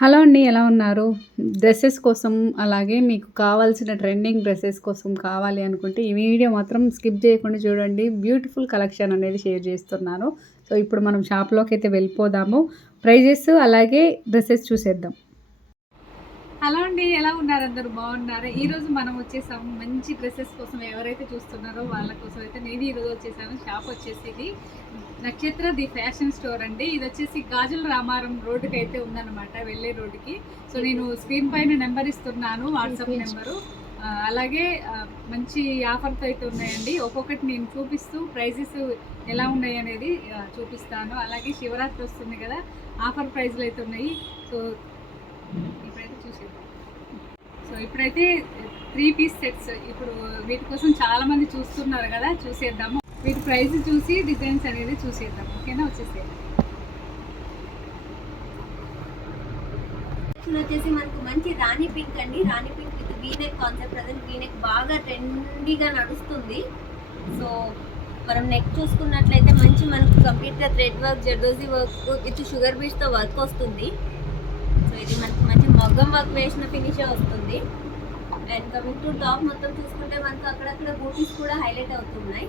Hello అండి ఎలా ఉన్నారు? డ్రెస్సెస్ కోసం అలాగే మీకు కావాల్సిన ట్రెండింగ్ డ్రెస్సెస్ కోసం కావాలి అనుకుంటే ఈ వీడియో మాత్రం స్కిప్ చేయకుండా చూడండి. బ్యూటిఫుల్ కలెక్షన్ అనేది షేర్ చేస్తున్నాను. సో ఇప్పుడు మనం షాప్లోకి అయితే వెళ్ళిపోదాము. ప్రైజెస్ అలాగే డ్రెస్సెస్ చూసేద్దాం. హలో అండి ఎలా ఉన్నారు అందరూ? బాగున్నారు? ఈ రోజు మనం వచ్చేసాము మంచి డ్రెస్సెస్ కోసం ఎవరైతే చూస్తున్నారో వాళ్ళ కోసం అయితే నేను ఈరోజు వచ్చేసాను. షాప్ వచ్చేసి ఇది నక్షత్ర ది ఫ్యాషన్ స్టోర్ అండి. ఇది వచ్చేసి గాజుల రామారం రోడ్డుకి అయితే ఉందన్నమాట వెళ్ళే రోడ్డుకి. సో నేను స్క్రీన్ పైన నెంబర్ ఇస్తున్నాను వాట్సాప్ నెంబరు. అలాగే మంచి ఆఫర్తో అయితే ఉన్నాయండి. ఒక్కొక్కటి నేను చూపిస్తూ ప్రైజెస్ ఎలా ఉన్నాయి అనేది చూపిస్తాను. అలాగే శివరాత్రి వస్తుంది కదా ఆఫర్ ప్రైజ్లు అయితే ఉన్నాయి. సో ఇప్పుడైతే చూసేద్దాం. సో ఇప్పుడైతే త్రీ పీస్ సెట్స్ ఇప్పుడు వీటి కోసం చాలా మంది చూస్తున్నారు కదా చూసేద్దాము. వీటి ప్రైస్ చూసి డిజైన్స్ అనేది చూసేద్దాం. ఓకేనా వచ్చేసేయాలి వచ్చేసి మనకు మంచి రాణి పింక్ అండి. Rani pink with V neck concept present V neck బాగా ట్రెండీగా నడుస్తుంది. సో మనం నెక్ చూసుకున్నట్లయితే మంచి మనకు కంప్లీట్గా thread work zardozi work with sugar బీచ్తో work వస్తుంది. ఇది మనకి మంచి మగ్గం వర్క్ వేసిన ఫినిషే వస్తుంది. అండ్ కమింగ్ టు టాప్ మొత్తం చూసుకుంటే మనకు అక్కడక్కడ బూటీస్ కూడా హైలైట్ అవుతున్నాయి.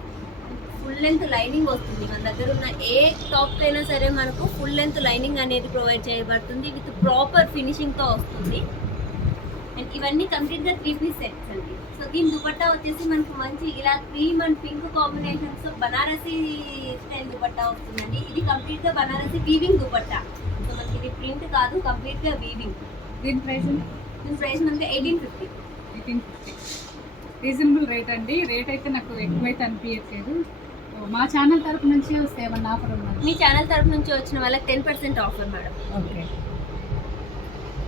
ఫుల్ లెంత్ లైనింగ్ వస్తుంది. మన దగ్గర ఉన్న ఏ టాప్ అయినా సరే మనకు ఫుల్ లెంత్ లైనింగ్ అనేది ప్రొవైడ్ చేయబడుతుంది. విత్ ప్రాపర్ ఫినిషింగ్తో వస్తుంది. అండ్ ఇవన్నీ కంప్లీట్గా త్రీ పీస్ సెట్స్ అండి. సో దీని దుపట్టా వచ్చేసి మనకు మంచి ఇలా cream and pink combinations Banarasi style dupatta వస్తుందండి. ఇది కంప్లీట్గా బనారసి వీవింగ్ దుపట్టా. ప్రింట్ కాదు కంప్లీట్గా వీవింగ్ దీని ప్రైస్ దీని ప్రైస్ మనకి eighteen fifty eighteen fifty reasonable rate అండి. రేట్ అయితే నాకు ఎక్కువైతే అనిపించట్లేదు మా ఛానల్ తరపు నుంచి వస్తే ఏమన్నా ఆఫర్ ఉన్నది మీ ఛానల్ తరఫు నుంచి వచ్చిన వాళ్ళకి ten percent offer madam. Okay.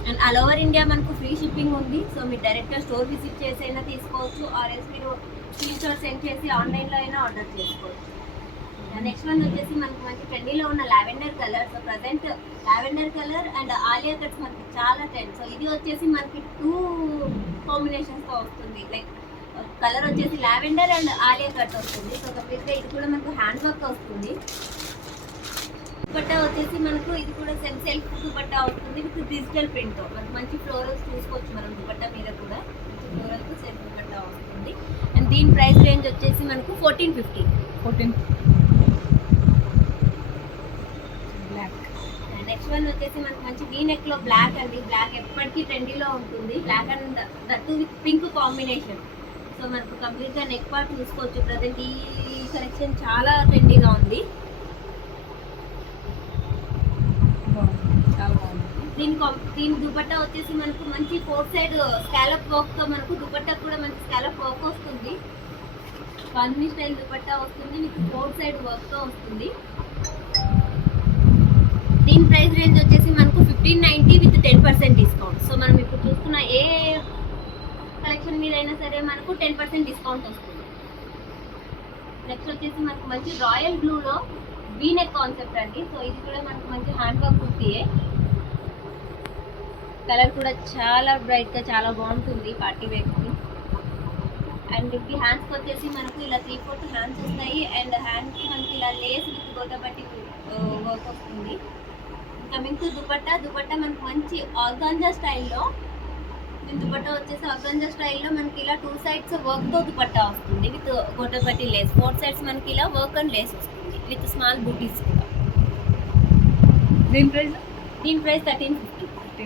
And all over India మనకు ఫ్రీ షిప్పింగ్ ఉంది. సో మీరు డైరెక్ట్గా స్టోర్ విజిట్ చేసి అయినా తీసుకోవచ్చు ఆర్ ఎస్ మీరు స్క్రీన్ షాట్ సెండ్ చేసి ఆన్లైన్లో అయినా ఆర్డర్ చేసుకోవచ్చు. Uh, నెక్స్ట్ వన్ వచ్చేసి మనకు మంచి ట్రెండీలో ఉన్న lavender colour so present lavender colour and Alia cuts మనకి చాలా ట్రెండ్ సో ఇది వచ్చేసి మనకి టూ కాంబినేషన్స్తో వస్తుంది. లైక్ కలర్ uh, వచ్చేసి లావెండర్ అండ్ ఆలియా కట్ వస్తుంది. సో కంప్లీట్గా ఇది కూడా మనకు హ్యాండ్ వర్క్ వస్తుంది. దుపట్టా వచ్చేసి మనకు ఇది కూడా సెల్ఫ్ సెల్ఫ్ దుపట్టా వస్తుంది విత్ డిజిటల్ ప్రింట్తో మనకు మంచి ఫ్లోరల్స్ చూసుకోవచ్చు మనం దుపట్టా మీద కూడా. మంచి ఫ్లోరల్స్ సెల్ఫ్ దుపట్టా వస్తుంది. అండ్ దీని ప్రైస్ రేంజ్ వచ్చేసి మనకు fourteen fifty fourteen black one వచ్చేసి మనకు మంచి వీ నెక్లో బ్లాక్ అండి. బ్లాక్ ఎప్పటికీ ట్రెండీలో ఉంటుంది. Black and that with pink combination so మనకు కంప్లీట్గా నెక్ పార్ట్ చూసుకోవచ్చు. ప్రజెంట్ ఈ కలెక్షన్ చాలా ట్రెండీగా ఉంది. దీని దీని దుపట్టా వచ్చేసి మనకు మంచి ఫోర్ సైడ్ స్కాలప్ వర్క్తో మనకు దుపట్టా కూడా మంచి స్కాలప్ వర్క్ వస్తుంది. పన్నీ స్టైల్ దుపట్టా వస్తుంది. మీకు ఫోర్ సైడ్ వర్క్తో వస్తుంది. దీని ప్రైస్ రేంజ్ వచ్చేసి మనకు fifteen ninety with ten percent discount so మనం ఇప్పుడు చూసుకున్న ఏ కలెక్షన్ మీద అయినా సరే మనకు టెన్ పర్సెంట్ డిస్కౌంట్ వస్తుంది. నెక్స్ట్ వచ్చేసి మనకు మంచి రాయల్ బ్లూలో వీనెక్ కాన్సెప్ట్ అండి. సో ఇది కూడా మనకు మంచి హ్యాండ్ వర్క్ కుర్తీయే. కలర్ కూడా చాలా బ్రైట్గా చాలా బాగుంటుంది పార్టీ వేర్కి అండ్ ఈ హ్యాండ్స్కి వచ్చేసి మనకు ఇలా త్రీ ఫోర్త్ హ్యాండ్స్ వస్తాయి. అండ్ హ్యాండ్స్కి మనకి ఇలా లేస్ విత్ గోటబట్టి వర్క్ వస్తుంది. Coming to dupatta. దుపట్టా మనకు మంచి ఆర్గాంజా స్టైల్లో దుపట్టా వచ్చేసి ఆర్గాంజా స్టైల్లో మనకి ఇలా టూ సైడ్స్ వర్క్తో దుపట్టా వస్తుంది. With gota patti lace four sides మనకి ఇలా వర్క్ అండ్ లేస్ వస్తుంది విత్ స్మాల్ బూటీస్ కూడా. దీని ప్రైస్? దీని ప్రైస్ థర్టీన్ ఫిఫ్టీ.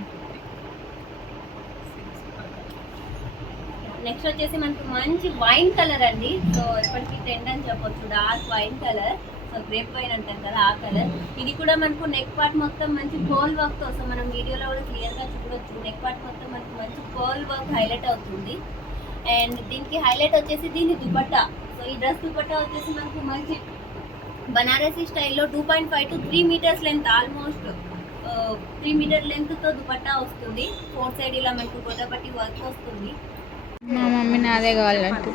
నెక్స్ట్ వచ్చేసి మనకు మంచి వైన్ కలర్ అండి. సో ఎప్పటికీ ట్రెండ్ అని చెప్పొచ్చు dark wine colour. Grape wine అంటాం కదా ఆ కలర్ ఇది కూడా మనకు నెక్ పార్ట్ మొత్తం మంచి కోల్ వర్క్తో సో మనం వీడియోలో కూడా క్లియర్గా చూడొచ్చు. నెక్ పార్ట్ మొత్తం మనకు మంచి కోల్ వర్క్ హైలైట్ అవుతుంది. అండ్ దీనికి హైలైట్ వచ్చేసి దీని దుపట్టా. సో ఈ డ్రెస్ దుపట్టా వచ్చేసి మనకు మంచి బనారసీ స్టైల్లో two point five to three metres length almost three metre లెంత్తో dupatta వస్తుంది. ఫోర్ సైడ్ ఇలా మనకు గొడవపట్టి వర్క్ వస్తుంది. మా మమ్మీ నాదే కావాలంటే.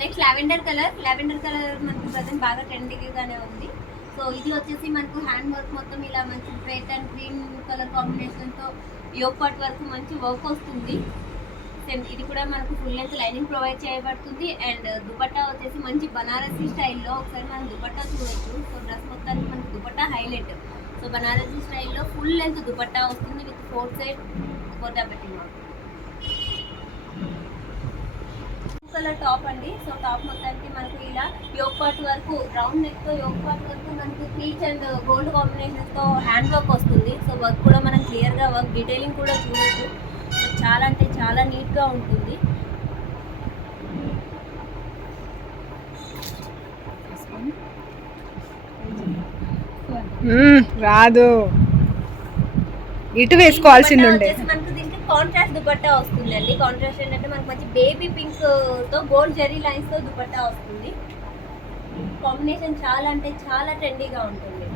Next lavender colour lavender colour మనకు ప్రజెంట్ బాగా ట్రెండింగ్గానే ఉంది. సో ఇది వచ్చేసి మనకు హ్యాండ్ వర్క్ మొత్తం ఇలా మంచి రెడ్ అండ్ గ్రీన్ కలర్ కాంబినేషన్తో యోపాట్ వరకు మంచి వర్క్ వస్తుంది. సేమ్ ఇది కూడా మనకు ఫుల్ లెంత్ లైనింగ్ ప్రొవైడ్ చేయబడుతుంది. అండ్ దుపట్టా వచ్చేసి మంచి బనారసీ స్టైల్లో ఒకసారి మనం దుపట్టా చూడొచ్చు. సో డ్రెస్ మొత్తానికి మనకి దుపట్టా హైలైట్ సో బనారసీ స్టైల్లో ఫుల్ లెంత్ దుపట్టా వస్తుంది విత్ ఫోర్ సైడ్ ఫోర్ పెట్టింగ్ కలర్ టాప్ అండి. సో టాప్ మొత్తానికి మనకు ఇలా యోగ్ పార్ట్ వరకు రౌండ్ నెక్తో యోగ్ పార్ట్ వరకు మనకు పీచ్ అండ్ గోల్డ్ కాంబినేషన్తో హ్యాండ్ వర్క్ వస్తుంది. సో వర్క్ కూడా మనం క్లియర్గా వర్క్ డీటెయిలింగ్ కూడా చూడొచ్చు. సో చాలా అంటే చాలా నీట్గా ఉంటుంది రాదు. ఇటు వేసుకోవాల్సింది ఉండే. మనకు కాంట్రాస్ట్ దుపట్టా వస్తుంది అండి కాంట్రాస్ట్ ఏంటంటే మనకు మంచి బేబీ పింక్ uh, తో గోల్డ్ జెరీ లైన్స్తో దుపట్టా వస్తుంది. కాంబినేషన్ చాలా అంటే చాలా ట్రెండీగా ఉంటుంది.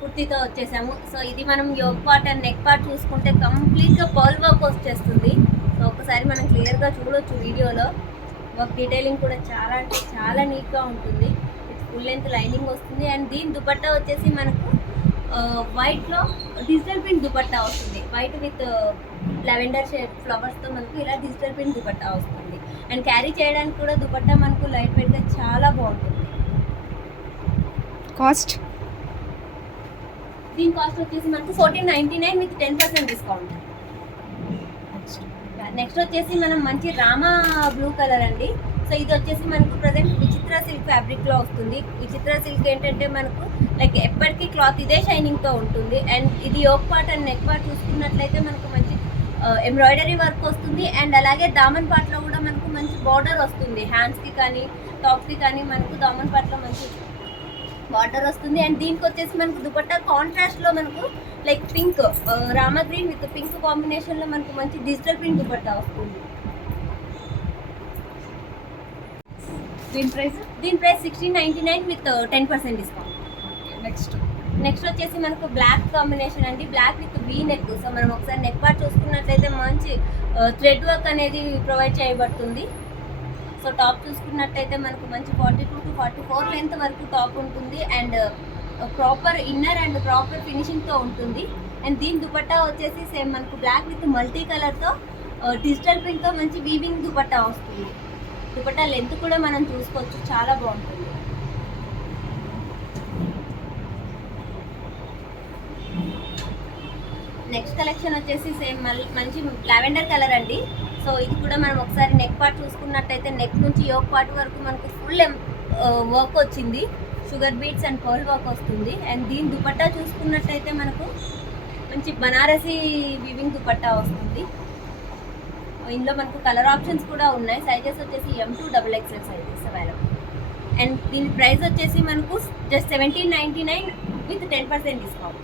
కుర్తితో వచ్చేసాము. సో ఇది మనం yoke part and neck part చూసుకుంటే కంప్లీట్గా పర్ల్ వర్క్ వచ్చేస్తుంది. సో ఒకసారి మనం క్లియర్గా చూడవచ్చు చూడొచ్చు వీడియోలో. వర్క్ డీటెయిలింగ్ కూడా చాలా అంటే చాలా నీట్గా ఉంటుంది. ఫుల్ లెంత్ లైనింగ్ వస్తుంది. అండ్ దీని దుపట్టా వచ్చేసి మనకు వైట్లో డిజిటల్ ప్రింట్ దుపట్టా వస్తుంది. వైట్ విత్ లెవెండర్ షేడ్ ఫ్లవర్స్తో మనకు ఇలా డిజిటల్ ప్రింట్ దుపట్టా వస్తుంది. అండ్ క్యారీ చేయడానికి కూడా దుపట్టా మనకు లైట్ వెయిట్గా చాలా బాగుంటుంది. కాస్ట్ దీని కాస్ట్ వచ్చేసి మనకు fourteen ninety nine with ten percent discount next వచ్చేసి మనం మంచి రామా బ్లూ కలర్ అండి. సో ఇది వచ్చేసి మనకు ప్రజెంట్ సిల్క్ ఫ్యాబ్రిక్లో వస్తుంది. విచిత్ర సిల్క్ ఏంటంటే మనకు లైక్ ఎప్పటికీ క్లాత్ ఇదే షైనింగ్తో ఉంటుంది. అండ్ ఇది yoke part and neck part చూసుకున్నట్లయితే మనకు మంచి ఎంబ్రాయిడరీ వర్క్ వస్తుంది. అండ్ అలాగే దామన్ పార్ట్లో కూడా మనకు మంచి బార్డర్ వస్తుంది. హ్యాండ్స్కి కానీ టాప్స్కి కానీ మనకు దామన్ పార్ట్లో మంచి బార్డర్ వస్తుంది. అండ్ దీనికి వచ్చేసి మనకు దుపట్టా కాంట్రాస్ట్లో మనకు like pink rama green with pink కాంబినేషన్లో మనకు మంచి డిజిటల్ ప్రింట్ దుపట్టా వస్తుంది. దీని ప్రైస్ దీని price sixteen ninety nine with ten percent discount next next వచ్చేసి మనకు బ్లాక్ కాంబినేషన్ అండి. Black with V neck so మనం ఒకసారి నెక్ పార్ట్ చూసుకున్నట్లయితే మంచి థ్రెడ్ వర్క్ అనేది ప్రొవైడ్ చేయబడుతుంది. సో టాప్ చూసుకున్నట్టయితే మనకు మంచి forty two to forty four length వరకు టాప్ ఉంటుంది and proper inner and proper ఫినిషింగ్తో ఉంటుంది. అండ్ దీని దుపట్టా వచ్చేసి సేమ్ మనకు బ్లాక్ విత్ మల్టీ కలర్తో డిజిటల్ ప్రింట్తో మంచి వీవింగ్ దుపట్టా వస్తుంది. దుపట్టా లెంత్ కూడా మనం చూసుకోవచ్చు. చాలా బాగుంటుంది. నెక్స్ట్ కలెక్షన్ వచ్చేసి సేమ్ మంచి లావెండర్ కలర్ అండి. సో ఇది కూడా మనం ఒకసారి నెక్ పార్ట్ చూసుకున్నట్టయితే నెక్ నుంచి యోక్ పార్ట్ వరకు మనకు ఫుల్ వర్క్ uh, వచ్చింది. Sugar beads and pearl work వస్తుంది. అండ్ దీని దుపట్టా చూసుకున్నట్టయితే మనకు మంచి బనారసి వివింగ్ దుపట్టా వస్తుంది. ఇందులో మనకు కలర్ ఆప్షన్స్ కూడా ఉన్నాయి. సైజెస్ వచ్చేసి M two double XL sizes available and దీని ప్రైస్ వచ్చేసి మనకు just seventeen ninety nine with ten percent discount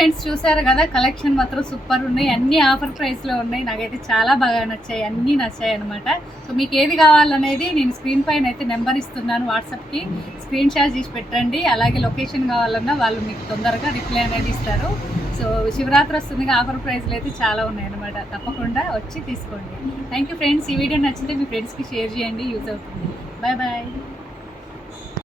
friends చూసారు కదా కలెక్షన్ మాత్రం సూపర్ ఉన్నాయి. అన్ని ఆఫర్ ప్రైస్లో ఉన్నాయి. నాకైతే చాలా బాగా నచ్చాయి. అన్నీ నచ్చాయి అనమాట సో మీకు ఏది కావాలనేది నేను స్క్రీన్ పైన అయితే నెంబర్ ఇస్తున్నాను వాట్సాప్కి స్క్రీన్ షాట్ చేసి పెట్టండి. అలాగే లొకేషన్ కావాలన్నా వాళ్ళు మీకు తొందరగా రిప్లై అనేది ఇస్తారు. సో శివరాత్రి వస్తుందిగా ఆఫర్ ప్రైస్లు అయితే చాలా ఉన్నాయి అనమాట తప్పకుండా వచ్చి తీసుకోండి. థ్యాంక్ యూ ఫ్రెండ్స్ ఈ వీడియో నచ్చితే మీ ఫ్రెండ్స్కి షేర్ చేయండి. యూజ్ అవుతుంది. Bye bye